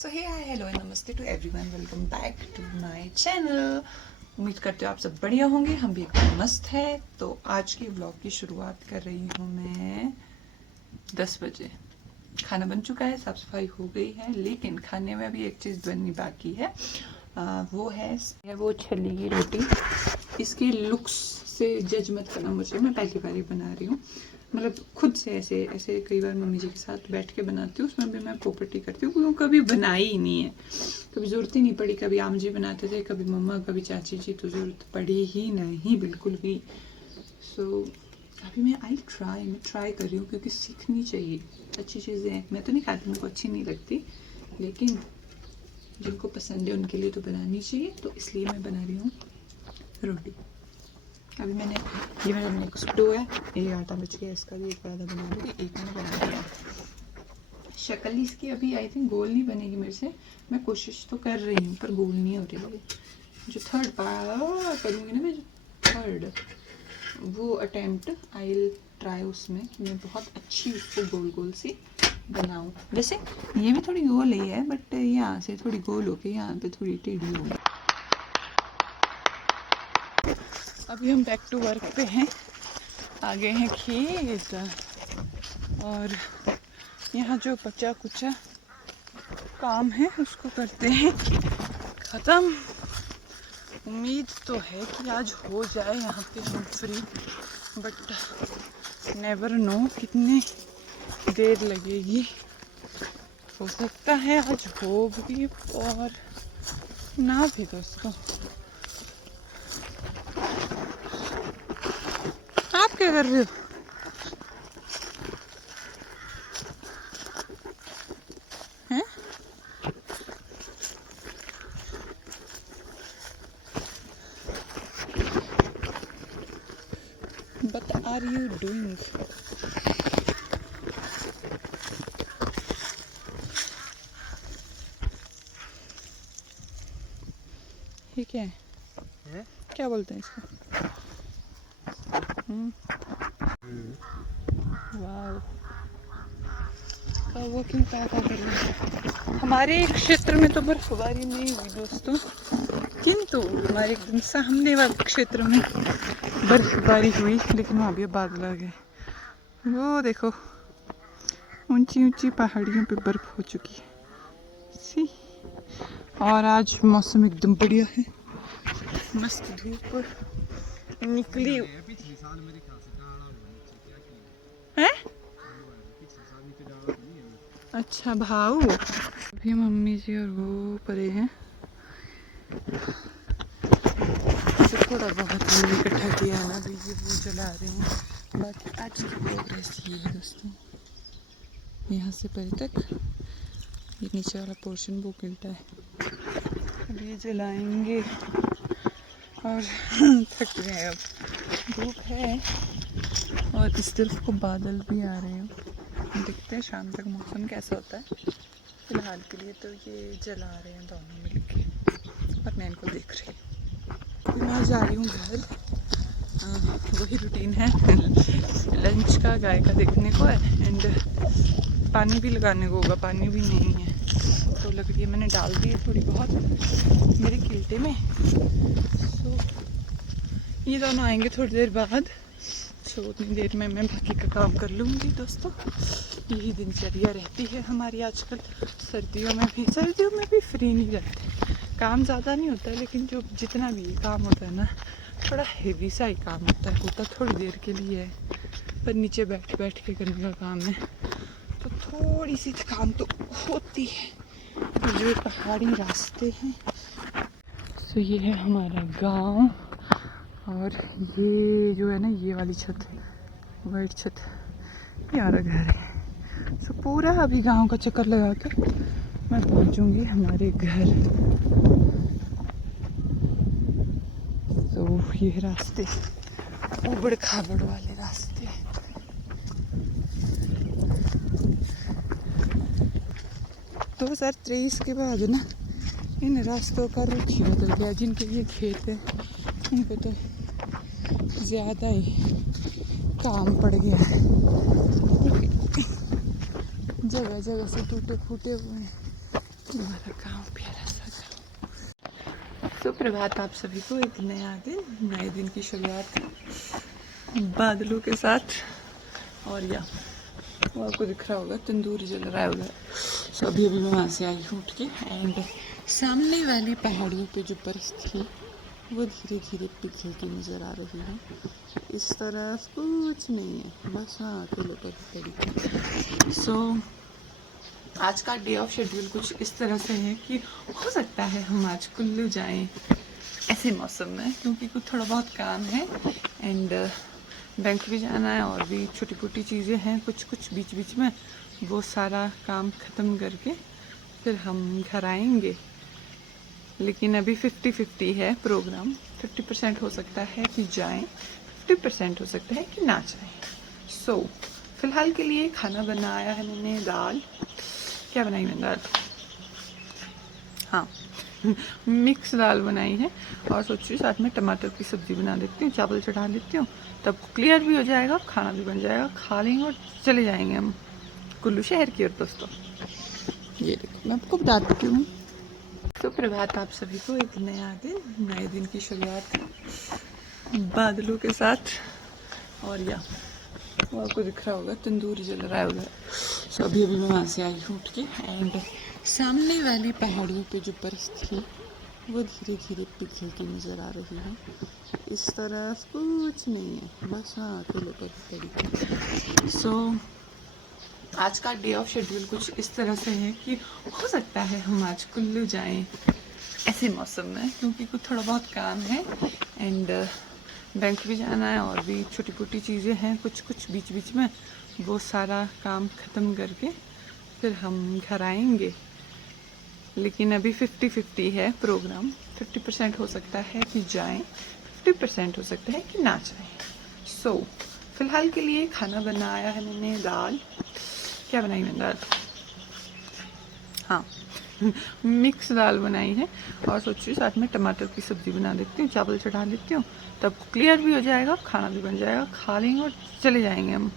सो hey hi hello नमस्ते to everyone, welcome back to my channel. उम्मीद करते हो आप सब बढ़िया होंगे, हम भी एकदम मस्त है। तो आज की व्लॉग की शुरुआत कर रही हूँ मैं 10 बजे। खाना बन चुका है, साफ सफाई हो गई है, लेकिन खाने में अभी एक चीज़ बननी बाकी है। वो है वो छली की रोटी। इसके लुक्स से जज मत करना मुझे, मैं पहली बार ही बना रही हूँ। मतलब खुद से ऐसे ऐसे कई बार मम्मी जी के साथ बैठ के बनाती हूँ, उसमें भी मैं पोपटी करती हूँ क्योंकि कभी बनाई ही नहीं है, कभी ज़रूरत ही नहीं पड़ी। कभी आम जी बनाते थे, कभी मम्मा, कभी चाची जी, तो ज़रूरत पड़ी ही नहीं बिल्कुल भी। सो अभी मैं ट्राई कर रही हूँ क्योंकि सीखनी चाहिए। अच्छी चीज़ें हैं, मैं तो नहीं खाती, मुझको अच्छी नहीं लगती, लेकिन जिनको पसंद है उनके लिए तो बनानी चाहिए, तो इसलिए मैं बना रही हूँ रोटी। अभी मैंने ये मेरा नेक्स्ट डो है, ये आटा बच गया, इसका भी एक आधा बना दूँगी, एक मैंने बना दिया। शक्ल इसकी अभी आई थिंक गोल नहीं बनेगी मेरे से, मैं कोशिश तो कर रही हूँ पर गोल नहीं हो रही है। जो थर्ड पार्ट करूँगी ना मैं, जो थर्ड वो अटेम्प्ट आई विल ट्राई उसमें कि मैं बहुत अच्छी उसको गोल गोल सी बनाऊँ। वैसे ये भी थोड़ी गोल ही है, बट यहाँ से थोड़ी गोल होके यहाँ पे थोड़ी टेढ़ी होगी। अभी हम बैक टू वर्क पे हैं, आगे हैं खेत, और यहाँ जो बचा कुचा काम है उसको करते हैं ख़त्म। उम्मीद तो है कि आज हो जाए यहाँ पे हम फ्री, बट नेवर नो कितने देर लगेगी। हो सकता है आज हो भी और ना भी। दोस्तों आप क्या कर रहे हो? हैं? What are you doing? ये क्या है? क्या बोलते हैं इसको? वाव, वर्किंग पैक कर रहे हैं। हमारे क्षेत्र में तो बर्फबारी नहीं हुई दोस्तों, किंतु हमारे एकदम सामने वाले क्षेत्र में बर्फबारी हुई, लेकिन वहाँ भी बादल आ गए। वो देखो, ऊंची ऊंची पहाड़ियों पे बर्फ हो चुकी है। सी, और आज मौसम एकदम बढ़िया है, मस्त धूप निकली है। अच्छा भाऊ, अभी मम्मी जी और वो परे हैं, तो थोड़ा बहुत हमने इकट्ठा किया है ना, अभी ये वो जला रहे हैं। बाकी आज की प्रोग्रेस ये है दोस्तों, यहाँ से परे तक ये नीचे वाला पोर्शन वो गिल्टा है, अब ये जलाएंगे। और थक गए, अब धूप है और इस तरफ को बादल भी आ रहे हैं। देखते हैं शाम तक मौसम कैसा होता है। फिलहाल के लिए तो ये जला रहे हैं दोनों मिलके, और मैं इनको देख रही हूँ। मैं जा रही हूँ घर, वही रूटीन है लंच का, गाय का देखने को है, एंड पानी भी लगाने को होगा, पानी भी नहीं है, तो लकड़ी मैंने डाल दी है थोड़ी बहुत मेरे किल्टे में। सो ये दोनों आएंगे थोड़ी देर बाद, सो उतनी देर में मैं बाकी का काम कर लूँगी। दोस्तों यही दिनचर्या रहती है हमारी आजकल। सर्दियों में भी फ्री नहीं रहते, काम ज़्यादा नहीं होता है, लेकिन जो जितना भी काम होता है ना, थोड़ा हेवी सा ही काम होता थोड़ी देर के लिए है, पर नीचे बैठ बैठ के करने का काम है, तो थोड़ी सी थकान तो होती है। जो पहाड़ी रास्ते हैं, तो ये है हमारा गांव, और ये जो है ना, ये वाली छत, वाइट छत, ये हमारा घर है। सो पूरा अभी गांव का चक्कर लगा कर मैं पहुंचूंगी हमारे घर। तो ये रास्ते उबड़ खाबड़ वाले रास्ते, 2023 के बाद ना इन रास्तों का रुख ही बदल गया। जिनके ये खेत है उनको तो ज़्यादा ही काम पड़ गया है, जगह जगह से टूटे फूटे हुए हैं, हमारा गाँव प्यारा सा गाँव। सुप्रभात आप सभी को, एक नया दिन, नए दिन की शुरुआत बादलों के साथ। और या वो आपको दिख रहा होगा तंदूर जल रहा है उधर। सो अभी मैं वहाँ से आई हूँ उठ के, एंड सामने वाली पहाड़ियों पे जो बर्फ थी वो धीरे धीरे पिघलती नज़र आ रही है। इस तरफ कुछ नहीं है, बस हाँ अकेले पड़ी। सो आज का डे ऑफ शेड्यूल कुछ इस तरह से है कि हो सकता है हम आज कुल्लू जाएं ऐसे मौसम में, क्योंकि कुछ थोड़ा बहुत काम है एंड बैंक भी जाना है और भी छोटी छोटी चीज़ें हैं कुछ बीच बीच में। वो सारा काम ख़त्म करके फिर हम घर आएंगे। लेकिन अभी 50-50 है प्रोग्राम। 50% हो सकता है कि जाएं, 50% हो सकता है कि ना जाएं। सो फिलहाल के लिए खाना बनाया है मैंने, दाल। क्या बनाई मैंने? दाल, हाँ मिक्स दाल बनाई है। और सोच रही साथ में टमाटर की सब्ज़ी बना देती हूँ, चावल चढ़ा लेती हूँ, तब क्लियर भी हो जाएगा, खाना भी बन जाएगा, खा लेंगे और चले जाएंगे हम कुल्लू शहर की ओर। दोस्तों ये देखो मैं आपको बता देती हूँ। सुप्रभात आप सभी को, एक नया दिन, नए दिन की शुरुआत बादलों के साथ। और या वो आपको दिख रहा होगा तंदूर जल रहा है उधर। सो अभी मैं वहाँ से आई हूँ उठ के, एंड सामने वाली पहाड़ियों पे जो बर्फ थी वो धीरे धीरे पिघलती नज़र आ रही है। इस तरफ कुछ नहीं है, बस हाँ अकेले पड़ी। सो आज का डे ऑफ शेड्यूल कुछ इस तरह से है कि हो सकता है हम आज कुल्लू जाएं ऐसे मौसम में, क्योंकि कुछ थोड़ा बहुत काम है एंड बैंक भी जाना है और भी छोटी छोटी चीज़ें हैं कुछ बीच बीच में। वो सारा काम ख़त्म करके फिर हम घर आएंगे। लेकिन अभी 50-50 है प्रोग्राम। 50% हो सकता है कि जाएं, 50% हो सकता है कि ना जाएं। सो फिलहाल के लिए खाना बनाया है मैंने, दाल। क्या बनाई मैंने? दाल, हाँ मिक्स दाल बनाई है। और सोच रही साथ में टमाटर की सब्ज़ी बना देती हूँ, चावल चढ़ा लेती हूँ, तब क्लियर भी हो जाएगा, खाना भी बन जाएगा, खा लेंगे और चले जाएंगे हम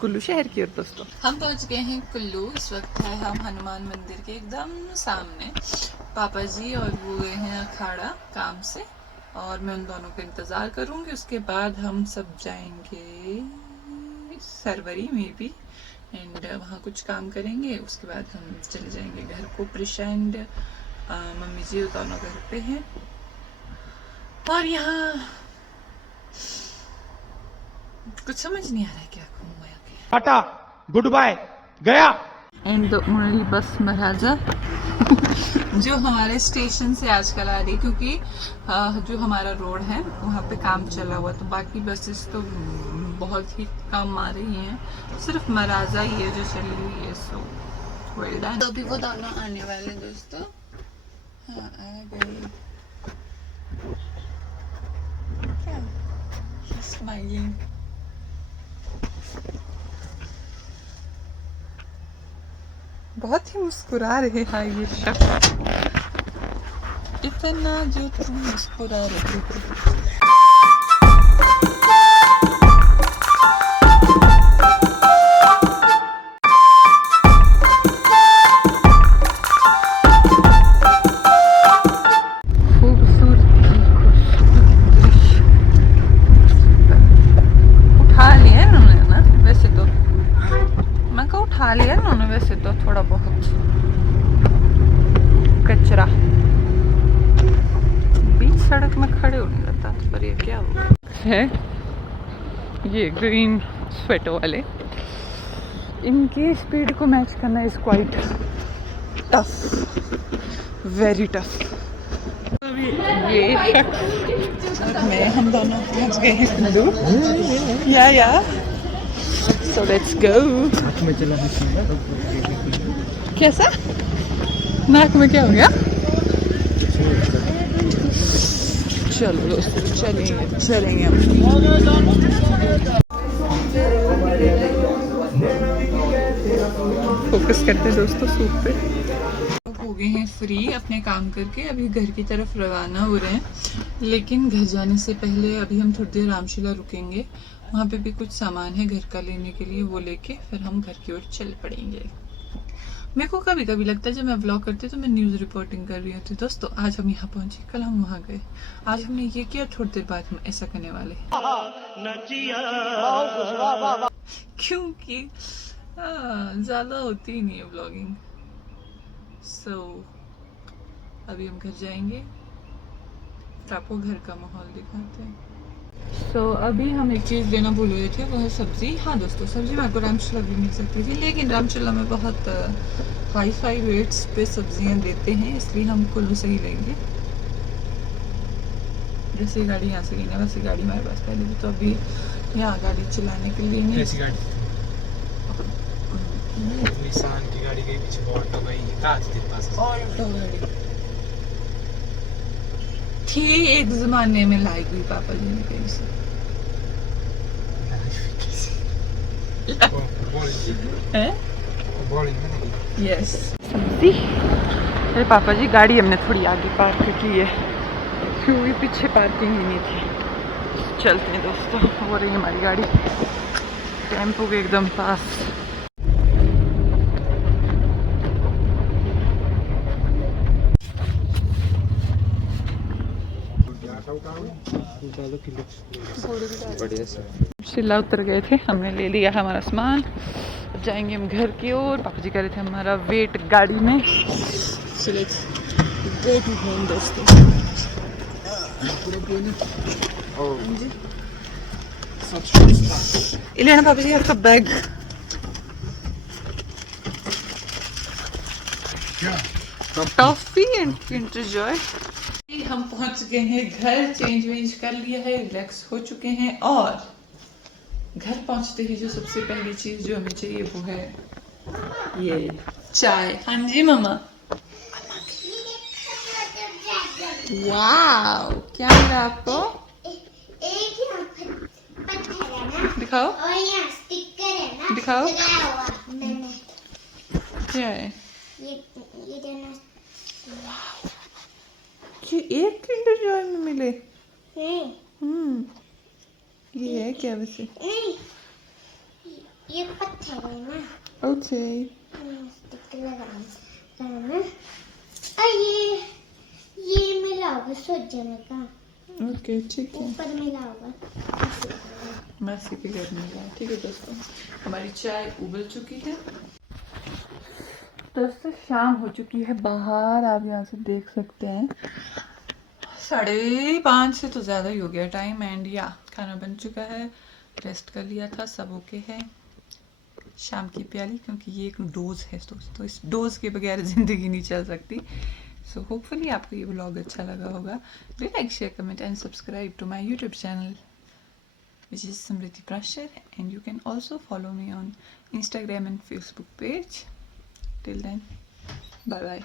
कुल्लू शहर की ओर। दोस्तों हम पहुंच गए हैं कुल्लू। इस वक्त है हम हनुमान मंदिर के एकदम सामने। पापा जी और वो गए हैं अखाड़ा काम से, और मैं उन दोनों का इंतज़ार करूँगी। उसके बाद हम सब जाएंगे सरवरी में भी, एंड वहाँ कुछ काम करेंगे। उसके बाद हम चले जाएंगे घर को। प्रिशा एंड मम्मी जी दोनों घर पे हैं। और यहाँ कुछ समझ नहीं आ रहा है क्या कहूँ मैं। टाटा, गुड बाय, गया। एंड द ओनली बस महाराजा जो हमारे स्टेशन से आजकल आ रही, क्योंकि जो हमारा रोड है वहाँ पे काम चला हुआ, तो बाकी बसेस तो बहुत ही कम आ रही हैं। सिर्फ महाराजा ही है जो चली हुई है। So well done. तो अभी वो दोनों आने वाले दोस्तों। हाँ आ गए। क्या स्माइलिंग। बहुत ही मुस्कुरा रहे हैं ये शख्स, इतना जो तुम मुस्कुरा रहे हो। उठा लिया उन्होंने वैसे तो थोड़ा बहुत कचरा बीच सड़क में खड़े होने का तात्पर्य क्या होगा है। ये ग्रीन स्वेटर वाले, इनकी स्पीड को मैच करना is quite tough, very tough. ये शख्स और मैं, हम दोनों पहुंच गए हैं कुल्लू। या सो लेट्स गो। कैसा? नाक में क्या हो गया? चलो दोस्तों चलेंगे हम। फोकस करते हैं दोस्तों सूप पे। हो गए हैं फ्री अपने काम करके, अभी घर की तरफ रवाना हो रहे हैं। लेकिन घर जाने से पहले अभी हम थोड़ी देर रामशिला रुकेंगे। वहाँ पे भी कुछ सामान है घर का लेने के लिए, वो लेके फिर हम घर की ओर चल पड़ेंगे। मेरे को कभी कभी लगता है जब मैं व्लॉग करती हूँ तो मैं न्यूज़ रिपोर्टिंग कर रही होती हूँ। दोस्तों आज हम यहाँ पहुँचे, कल हम वहाँ गए, आज हमने ये किया, थोड़ी देर बाद हम ऐसा करने वाले क्योंकि ज़्यादा होती ही नहीं है व्लॉगिंग। सो अभी हम घर जाएंगे तो आपको घर का माहौल दिखाते हैं। तो अभी हम एक चीज़ लेना भूल गए थे, वो है सब्ज़ी। हाँ दोस्तों, सब्ज़ी में आपको रामचूला भी मिल सकती थी, लेकिन रामचूला में बहुत हाई फाई रेट्स पे सब्जियां देते हैं, इसलिए हम कुल्लू से ही लेंगे। जैसे गाड़ी यहाँ से गई ना वैसे गाड़ी हमारे पास पहले भी, तो अभी यहाँ गाड़ी चलाने के लिए नहीं। ऐसी गाड़ी निसान की गाड़ी गई पीछे ऑटो गई कहाँ थी तेरे पास? ऑल्टो गाड़ी थी एक ज़माने में लाई हुई पापा जी ने कहीं से। यस अरे पापा जी, गाड़ी हमने थोड़ी आगे पार्क की है क्योंकि पीछे पार्किंग ही नहीं थी। चलते हैं दोस्तों, हो रही है हमारी गाड़ी टेम्पो के एकदम पास। बढ़िया से शिमला उतर गए थे, हमने ले लिया हमारा सामान, अब जाएंगे हम घर की ओर। पापा जी कह रहे थे हमारा वेट गाड़ी में। So let's go to home दोस्तों। इलेना पापा जी आपका bag toffee and Kinder Joy. हम पहुंच गए हैं घर, चेंज वेंज कर लिया है, रिलैक्स हो चुके हैं, और घर पहुंचते ही जो सबसे पहली चीज जो हमें चाहिए वो है ये चाय। हाँ जी मम्मा। वाह, क्या मिला आपको? एक यहाँ पत्थर है ना, दिखाओ और यहाँ स्टिकर है ना, दिखाओ। लगाया हुआ मैंने। क्या है ये दोनों कि एक किंडर जॉय में मिले? नहीं ये है क्या वैसे? नहीं, ये पत्थर है ना, ओके यहाँ स्टिकर लगाना। और ये मिला होगा सोजन का, ओके ठीक है, ऊपर मिला होगा। मैसी के घर में मिला। ठीक है दोस्तों, हमारी चाय उबल चुकी है। दोस्तों शाम हो चुकी है, बाहर आप यहाँ से देख सकते हैं 5:30 से तो ज़्यादा ही हो गया टाइम। एंड या खाना बन चुका है, रेस्ट कर लिया था, सब ओके है। शाम की प्याली, क्योंकि ये एक डोज है दोस्तों, इस डोज के बगैर ज़िंदगी नहीं चल सकती। सो होपफुली आपको ये व्लॉग अच्छा लगा होगा। Do like, share, comment and subscribe to my YouTube channel which is Samriti Prashar, and you can also follow me on Instagram and Facebook page. Till then, bye bye.